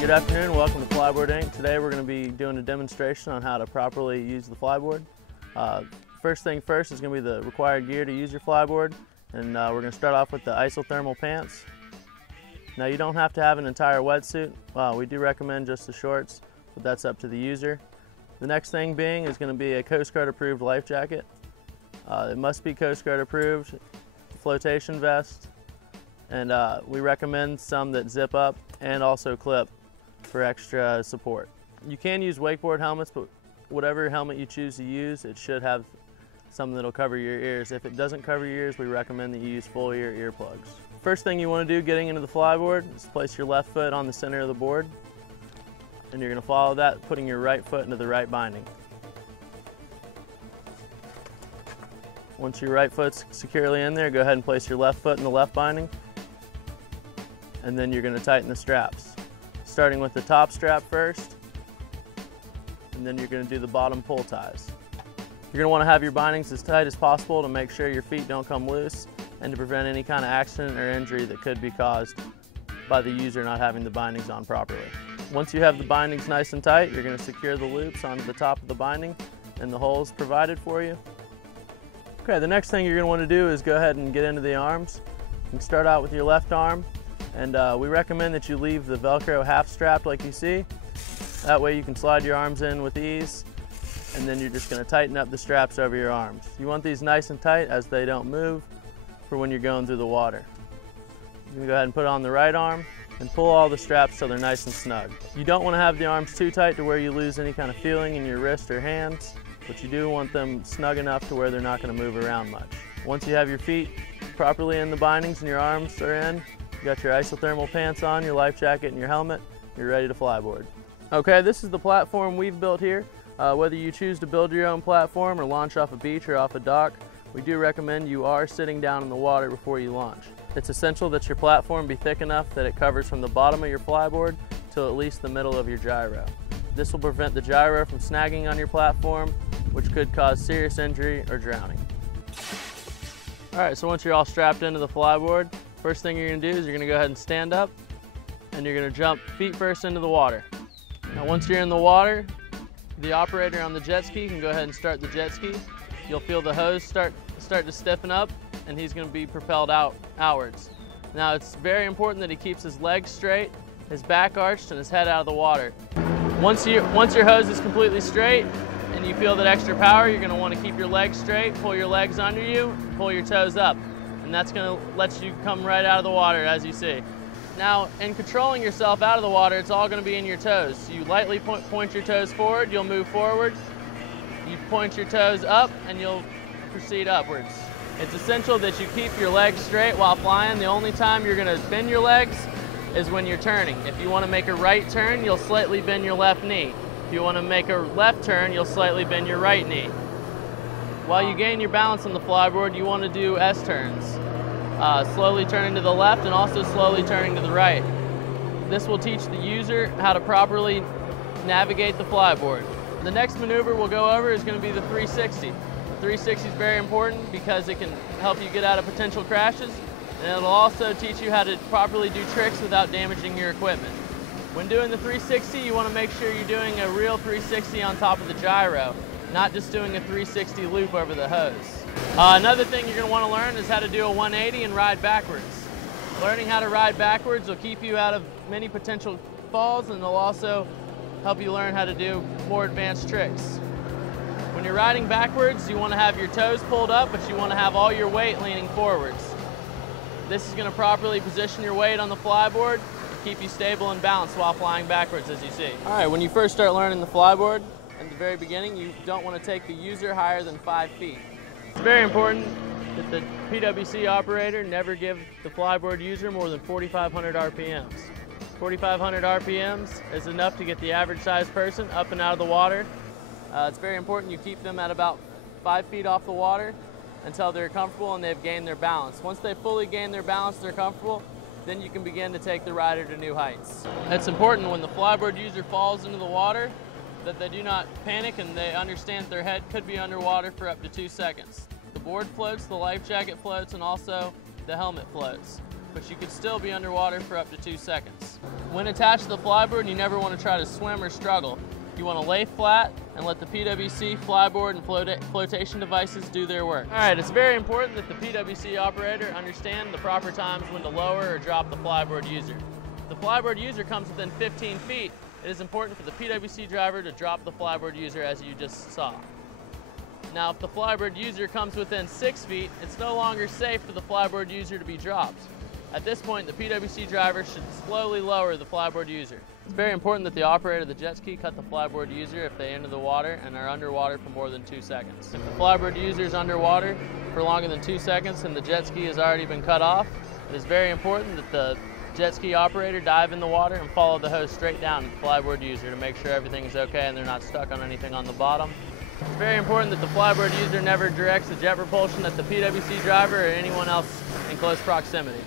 Good afternoon, welcome to Flyboard Inc. Today we're going to be doing a demonstration on how to properly use the flyboard. First thing first is going to be the required gear to use your flyboard, and we're going to start off with the isothermal pants. Now you don't have to have an entire wetsuit. We do recommend just the shorts, but that's up to the user. The next thing being is going to be a Coast Guard approved life jacket. It must be Coast Guard approved, flotation vest, and we recommend some that zip up and also clip for extra support. You can use wakeboard helmets, but whatever helmet you choose to use, it should have something that'll cover your ears. If it doesn't cover your ears, we recommend that you use full ear earplugs. First thing you want to do getting into the flyboard is place your left foot on the center of the board, and you're going to follow that, putting your right foot into the right binding. Once your right foot's securely in there, go ahead and place your left foot in the left binding, and then you're going to tighten the straps. Starting with the top strap first, and then you're going to do the bottom pull ties. You're going to want to have your bindings as tight as possible to make sure your feet don't come loose and to prevent any kind of accident or injury that could be caused by the user not having the bindings on properly. Once you have the bindings nice and tight, you're going to secure the loops onto the top of the binding and the holes provided for you. Okay, the next thing you're going to want to do is go ahead and get into the arms. You can start out with your left arm, and we recommend that you leave the Velcro half strapped like you see. That way you can slide your arms in with ease, and then you're just going to tighten up the straps over your arms. You want these nice and tight as they don't move for when you're going through the water. You're going to go ahead and put it on the right arm and pull all the straps so they're nice and snug. You don't want to have the arms too tight to where you lose any kind of feeling in your wrist or hands, but you do want them snug enough to where they're not going to move around much. Once you have your feet properly in the bindings and your arms are in, you got your isothermal pants on, your life jacket, and your helmet, you're ready to flyboard. Okay, this is the platform we've built here. Whether you choose to build your own platform or launch off a beach or off a dock, we do recommend you are sitting down in the water before you launch. It's essential that your platform be thick enough that it covers from the bottom of your flyboard to at least the middle of your gyro. This will prevent the gyro from snagging on your platform, which could cause serious injury or drowning. All right, so once you're all strapped into the flyboard, first thing you're going to do is you're going to go ahead and stand up, and you're going to jump feet first into the water. Now once you're in the water, the operator on the jet ski can go ahead and start the jet ski. You'll feel the hose start to stiffen up, and he's going to be propelled outwards. Now it's very important that he keeps his legs straight, his back arched, and his head out of the water. Once your hose is completely straight and you feel that extra power, you're going to want to keep your legs straight, pull your legs under you, pull your toes up. And that's going to let you come right out of the water, as you see. Now, in controlling yourself out of the water, it's all going to be in your toes. You lightly point your toes forward, you'll move forward. You point your toes up, and you'll proceed upwards. It's essential that you keep your legs straight while flying. The only time you're going to bend your legs is when you're turning. If you want to make a right turn, you'll slightly bend your left knee. If you want to make a left turn, you'll slightly bend your right knee. While you gain your balance on the flyboard, you want to do S-turns. Slowly turning to the left and also slowly turning to the right. This will teach the user how to properly navigate the flyboard. The next maneuver we'll go over is going to be the 360. The 360 is very important because it can help you get out of potential crashes, and it'll also teach you how to properly do tricks without damaging your equipment. When doing the 360, you want to make sure you're doing a real 360 on top of the gyro, not just doing a 360 loop over the hose. Another thing you're going to want to learn is how to do a 180 and ride backwards. Learning how to ride backwards will keep you out of many potential falls, and they'll also help you learn how to do more advanced tricks. When you're riding backwards, you want to have your toes pulled up, but you want to have all your weight leaning forwards. This is going to properly position your weight on the flyboard, keep you stable and balanced while flying backwards, as you see. All right, when you first start learning the flyboard, in the very beginning, you don't want to take the user higher than 5 feet. It's very important that the PWC operator never give the flyboard user more than 4,500 RPMs. 4,500 RPMs is enough to get the average sized person up and out of the water It's very important you keep them at about 5 feet off the water until they're comfortable and they've gained their balance. Once they fully gain their balance, they're comfortable, then you can begin to take the rider to new heights. It's important when the flyboard user falls into the water that they do not panic and they understand their head could be underwater for up to 2 seconds. The board floats, the life jacket floats, and also the helmet floats, but you could still be underwater for up to 2 seconds. When attached to the flyboard, you never want to try to swim or struggle. You want to lay flat and let the PWC, flyboard, and flotation devices do their work. All right, it's very important that the PWC operator understand the proper times when to lower or drop the flyboard user. If the flyboard user comes within 15 feet, it is important for the PWC driver to drop the flyboard user as you just saw. Now, if the flyboard user comes within 6 feet, it's no longer safe for the flyboard user to be dropped. At this point, the PWC driver should slowly lower the flyboard user. It's very important that the operator of the jet ski cut the flyboard user if they enter the water and are underwater for more than 2 seconds. If the flyboard user is underwater for longer than 2 seconds and the jet ski has already been cut off, it is very important that the jet ski operator dive in the water and follow the hose straight down to the flyboard user to make sure everything is okay and they're not stuck on anything on the bottom. It's very important that the flyboard user never directs the jet propulsion at the PWC driver or anyone else in close proximity.